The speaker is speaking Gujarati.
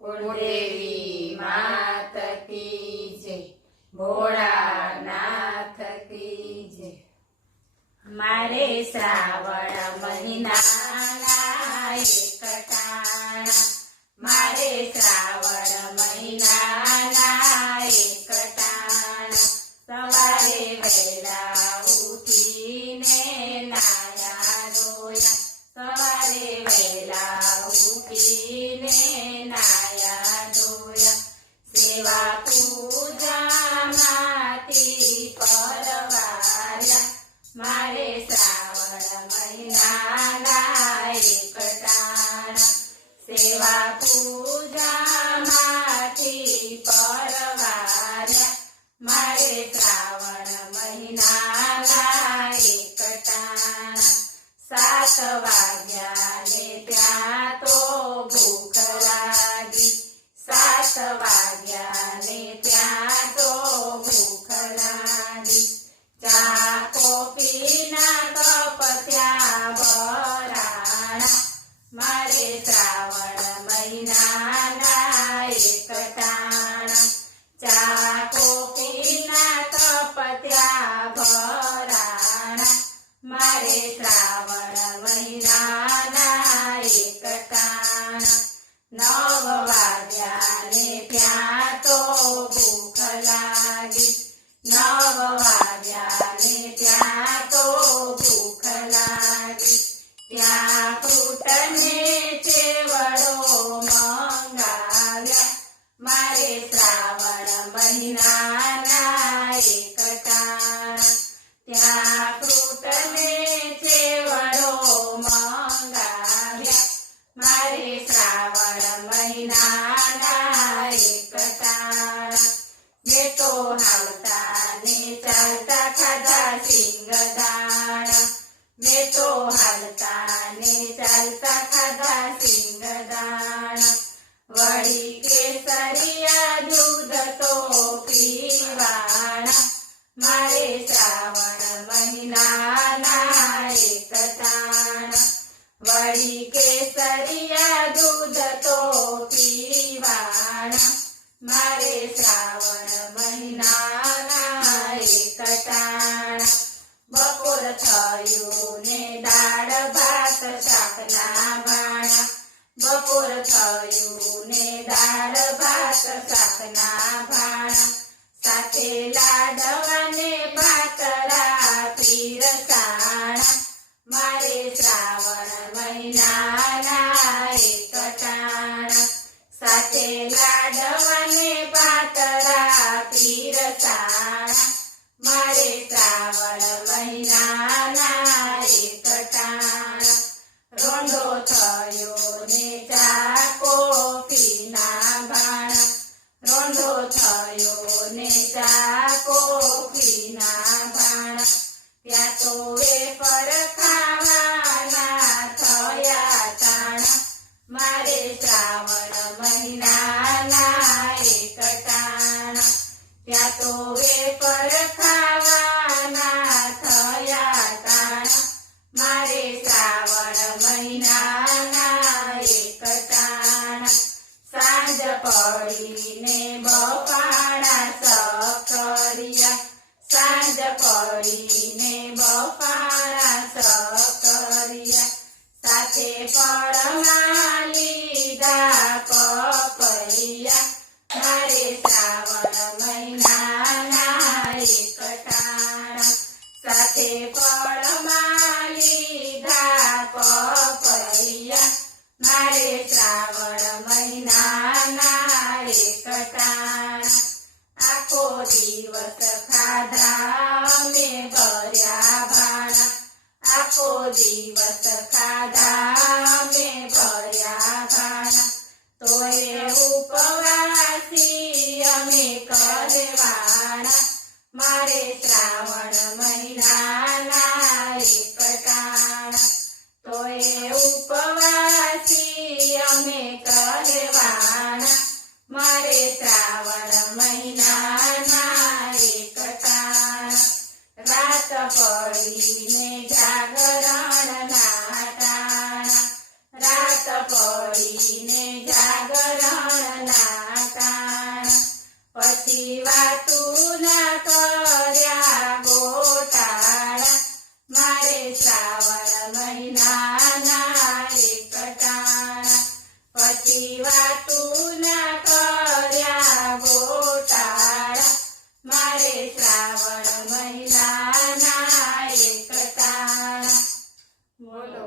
કુળદેવી માત કી જય, ભોળાનાથ કી જય। મારે શ્રાવણ મહિનાના એક ટાણા, મારે શ્રાવણ મહિનાના એક ટાણા, સવારે વહેલા ઉઠીને નાયા ધોયા, સવારે વહેલા ઉઠીને નાયા ધોયા, સેવા પૂજામાંથી પરવાર્યા, મારે શ્રાવણ મહિનાના એક ટાણા, સેવા પૂજામાંથી પરવાર્યા, મારે શ્રાવણ મહિનાના એક ટાણા, 7 વાગ્યા ને ત્યાં તો ભૂખ લાગી, 7 વાગ્યા ને ત્યાં તો ભૂખ લાગી, ચા કોફીના કપ ત્યાં ભરાણા, મારે શ્રાવણ મહિનાના એક ટાણા, ચા કોફીના કપ ત્યાં ભરાણા, મારે શ્રાવણ મહિનાના એક ટાણા, 9 વાગ્યા ને ત્યાં તો ભૂખ લાગી, 9 વાગ્યા ને ત્યાં તો ભૂખ લાગી, ત્યાં ફ્રૂટ ને ચેવડો મંગાવ્યા, મારે શ્રાવણ મહિનાના એક ટાણા, ત્યાં ફ્રૂટ ને ચેવડો મંગાવ્યા, મારે શ્રાવણ મહિનાના એક ટાણા, મેં તો હાલતા ને ચાલતા ખાધા સિંગદાણા, મેં તો હાલતા ને ચાલતા ખાધા સિંગદાણા, વળી કેસરિયા દૂધ તો પીવાણા, મારે શ્રાવણ મહિનાના એક ટાણા, વળી કેસરિયા દૂધ તો પીવાણા, મારે શ્રાવણ મહિનાના એક ટાણા, બપોર થયું ને દાળ ભાત શાકના ભાણા, બપોર થયું ને દાળ ભાત શાકના ભાણા, સાથે લાડવા ને પાતળા પીરસાણા, મારે શ્રાવણ મહિનાના એક ટાણા, સાથે લાડવા ને પાતળા પીરસાણા, મારે શ્રાવણ મહિનાના એક ટાણા, રોંઢો થયો ને ચા કોફીના ભાણા, રોંઢો થયો ને ચા કોફીના ભાણા, ત્યાં તો વેફર ખાવાના થયા તાણા, મારે શ્રાવણ મહિનાના એક ટાણા, ત્યાં તો વેફર ખાવાના થયા તાણા, મારે શ્રાવણ મહિનાના એક ટાણા, સાંજ પડીને બફાણા સકરિયા, સાંજ પડીને બફાણા સકરિયા, સાથે ફળમાં લીધા પપૈયા, મારે શ્રાવણ મહિનાના એક ટાણા, સાથે ફળમાં લીધા પપૈયા, મારે શ્રાવણ મહિનાના એક ટાણા, આખો દિવસ ખાધા અમે ભર્યા ભાણા, આખો દિવસ ખાધા અમે ભર્યા ભાણા, તોય ઉપવાસી અમે કરવાના, મારે શ્રાવણ મહિનાના એક ટાણા, તોય ઉપવાસી અમે કરવાના, મારે શ્રાવણ મહિનાના એક ટાણા, રાત પડીને જાગરણ ના ટાણા, રાત પડીને જાગરણ પછી વાતું ના કર્યા ગોટાળા મારે શ્રાવણ મહિનાના એક ટાણા પછી વાતું ના કર્યા ગોટાળા મારે શ્રાવણ મહિનાના એક ટાણા બોલો